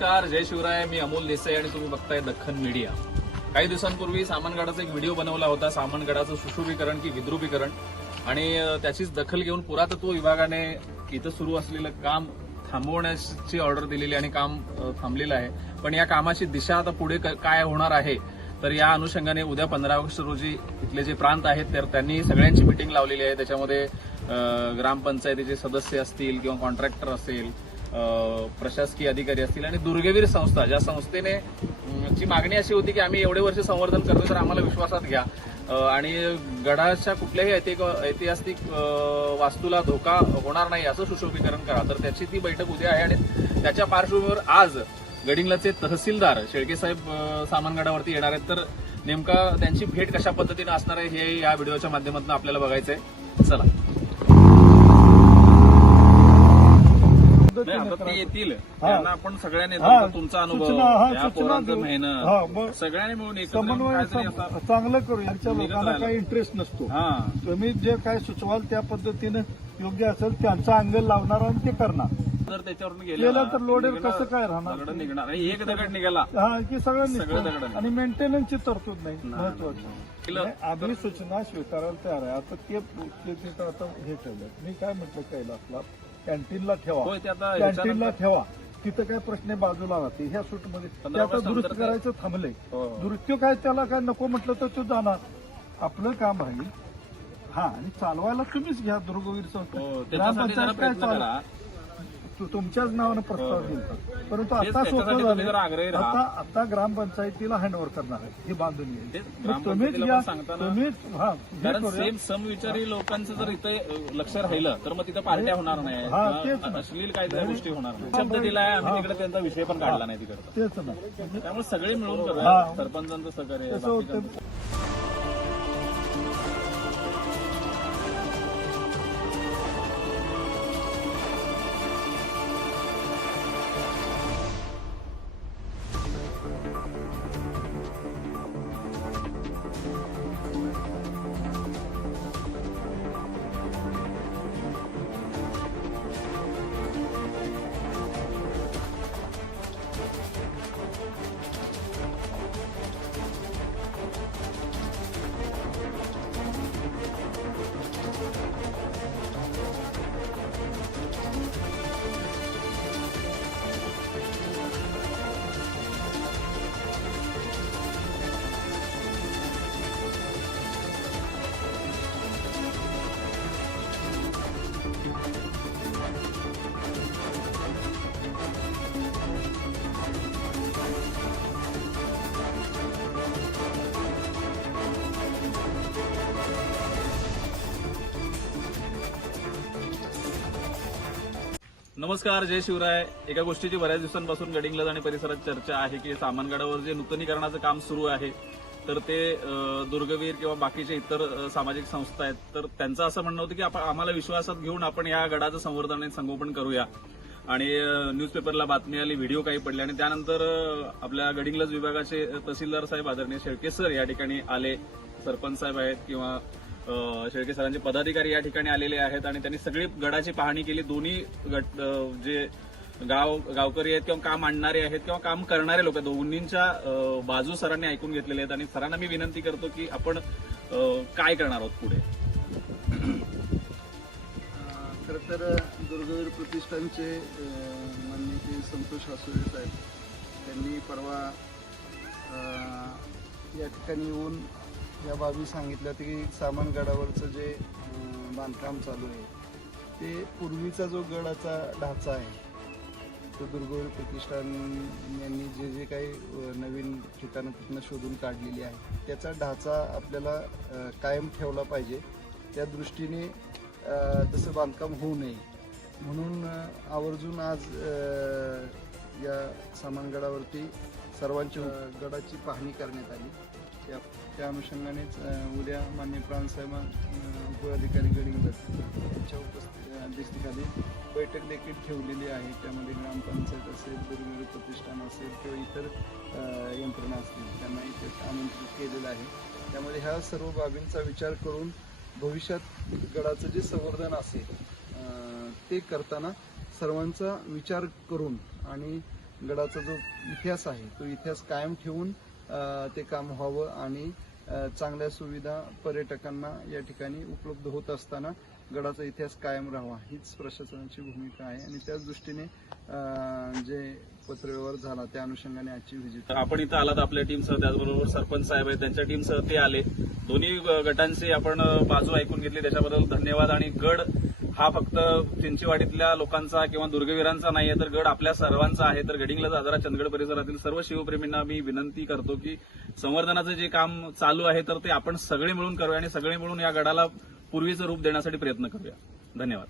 नमस्कार जय शिवराय. मी अमोल देसाई आणि तुम्ही बघताय दख्खन मीडिया. काही दिवसांपूर्वी सामनगडाचा एक व्हिडिओ बनवला होता सामनगडाचं सुशोभीकरण की विद्रुपीकरण. आणि त्याचीच दखल घेऊन पुरातत्व विभागाने इथं सुरू असलेलं काम थांबवण्याची ऑर्डर दिलेली आणि काम थांबलेलं आहे. पण या कामाची दिशा आता पुढे क- काय होणार आहे? तर या अनुषंगाने उद्या पंधरा ऑगस्ट रोजी इथले जे प्रांत आहेत तर त्यांनी सगळ्यांची मिटिंग लावलेली आहे. त्याच्यामध्ये ग्रामपंचायतीचे सदस्य असतील किंवा कॉन्ट्रॅक्टर असेल प्रशासकीय अधिकारी असतील आणि दुर्गवीर संस्था ज्या संस्थेने ची मागणी अशी होती की आम्ही एवढे वर्ष संवर्धन करतो तर आम्हाला विश्वासात घ्या. आणि गडाच्या कुठल्याही ऐतिक- ऐतिहासिक वास्तूला धोका होणार नाही असं सुशोभीकरण करा. तर त्याची ती बैठक उद्या आहे आणि त्याच्या पार्श्वभूमीवर आज गडिंगलाचे तहसीलदार शेळकेसाहेब सामानगडावरती येणार आहेत. तर नेमका त्यांची भेट कशा पद्धतीनं असणार आहे हे या व्हिडिओच्या माध्यमातून आपल्याला बघायचंय. चला नाही, आता ते येतील त्यांना आपण सगळ्यांनी हा. तुमचा अनुभव हा, या पोरांचं. हा, मेहनत सगळ्यांनी मिळून एकत्र समन्वय चांगलं करू यांच्या लोकांना. काही इंटरेस्ट नसतो हा तुम्ही जे काय सुचवाल त्या पद्धतीने योग्य असेल त्यांचा अंगल लावणार आणि ते करणार जर त्याच्यावरून गेलं तर लोडेर कसं काय राहणार दगड निघणार एक दगड निघाला हा की सगळं सगळं दगड. आणि मेंटेनन्सची तरतूद नाही. महत्वाचं आम्ही सूचना स्वीकारायला तयार आहे आता ते आता हे ठेवलं मी काय म्हटलं कैलासला कॅन्टीनला ठेवा. होय ते आता कॅन्टीनला ह्याच्यानंतर- ठेवा. तिथं काय प्रश्न बाजूला राहते ह्या सूटमध्ये. ते पंधरा आता दुरुस्त करायचं थांबले हो. दुरुस्ती काय त्याला काय नको म्हटलं तर तो जाणार. आपलं काम आहे. हा आणि चालवायला तुम्हीच घ्या दुर्गवीर संस्था. हो, त्याच्यासाठी जरा ग्रामपंचायत काय प्रयत्न करा. तुमच्याच नावानं प्रस्ताव हो. दिला परंतु आता सोपं झालं. आता आता ग्रामपंचायतीला हँडओव्हर करणार आहे ही बांधून येईल तुम्हीच सांगताना- तुम्हीच हा कारण. सेम समविचारी लोकांचं जर इथे लक्ष राहिलं तर मग तिथं पार्ट्या होणार नाही हा. अश्लील नाही. गोष्टी होणार नाही शब्द दिलाय आम्ही. तिकडे त्यांचा विषय पण काढला नाही तिकडे तेच ना त्यामुळे सगळे मिळून. सरपंचांचं सहकार्य नमस्कार जय शिवराय. एका गोष्टीची बऱ्याच दिवसांपासून गडिंग्लज आणि परिसरात चर्चा आहे की सामानगडावर जे नूतनीकरणाचं काम सुरू आहे तर ते दुर्गवीर किंवा बाकीचे इतर सामाजिक संस्था आहेत. तर त्यांचं असं म्हणणं होतं की आपण आम्हाला विश्वासात घेऊन आपण या गडाचं संवर्धन आणि संगोपन करूया. आणि न्यूजपेपरला बातमी आली व्हिडिओ काही पडले आणि त्यानंतर आपल्या गडिंगलज विभागाचे तहसीलदार साहेब आदरणीय शेळके सर या ठिकाणी आले. सरपंच साहेब आहेत किंवा शेळके सरांचे पदाधिकारी या ठिकाणी आलेले आहेत आणि त्यांनी सगळी गडाची पाहणी केली. दोन्ही गट जे गाव गावकरी आहेत किंवा काम आणणारे आहेत किंवा काम करणारे लोक आहेत दोन्हींच्या बाजू सरांनी ऐकून घेतलेले आहेत आणि सरांना मी विनंती करतो की आपण काय करणार आहोत पुढे? खर तर दुर्गवीर प्रतिष्ठानचे अं, माननीय ते संतोष आसुरे साहेब त्यांनी परवा या ठिकाणी येऊन या बाबी सांगितल्या होत्या की सामानगडावरचं जे बांधकाम चालू आहे ते पूर्वीचा जो गडाचा ढाचा आहे तो दुर्गवीर प्रतिष्ठान यांनी जे जे काही नवीन ठिकाणं तिथनं शोधून काढलेली आहे त्याचा ढाचा आपल्याला कायम ठेवला पाहिजे. त्या दृष्टीने तसं बांधकाम होऊ नये. म्हणून आवर्जून आज या सामानगडावरती सर्वांची गडाची पाहणी करण्यात आली. त्या त्या अनुषंगानेच उद्या मान्य प्राणसाहेब उपअधिकारी गडिंगलज यांच्या उपस्थित अध्यक्षतेखाली बैठक देखील ठेवलेली आहे. त्यामध्ये ग्रामपंचायत असेल दुर्मिळ प्रतिष्ठान असेल किंवा इतर यंत्रणा असतील त्यांना इथे आमंत्रित केलेलं आहे. त्यामध्ये ह्या सर्व बाबींचा विचार करून भविष्यात गडाचं जे संवर्धन असेल ते करताना सर्वांचा विचार करून आणि गडाचा जो इतिहास आहे तो इतिहास कायम ठेवून ते काम व्हावं आणि चांगल्या सुविधा पर्यटकांना या ठिकाणी उपलब्ध होत असताना गडाचा इतिहास कायम राहावा हीच प्रशासनाची भूमिका आहे. आणि त्याच दृष्टीने जे पत्रव्यवहार झाला त्या अनुषंगाने आजची व्हिजिट तर आपण इथं आलात आपल्या टीमसह त्याचबरोबर सरपंच साहेब आहेत त्यांच्या टीमसह ते आले. दोन्ही अ, गटांचे आपण बाजू ऐकून घेतली. त्याच्याबद्दल धन्यवाद आणि गड हा फक्त चिंचवाडीतल्या लोकांचा किंवा दुर्गवीरांचा नाही आहे तर गड आपल्या सर्वांचा आहे. तर गडिंगला दादरा चंदगड परिसरातील सर्व शिवप्रेमींना मी विनंती करतो की संवर्धनाचं जे काम चालू आहे तर ते आपण सगळे मिळून करूया आणि सगळे मिळून या गडाला पूर्वीचं रूप देण्यासाठी प्रयत्न करूया. धन्यवाद.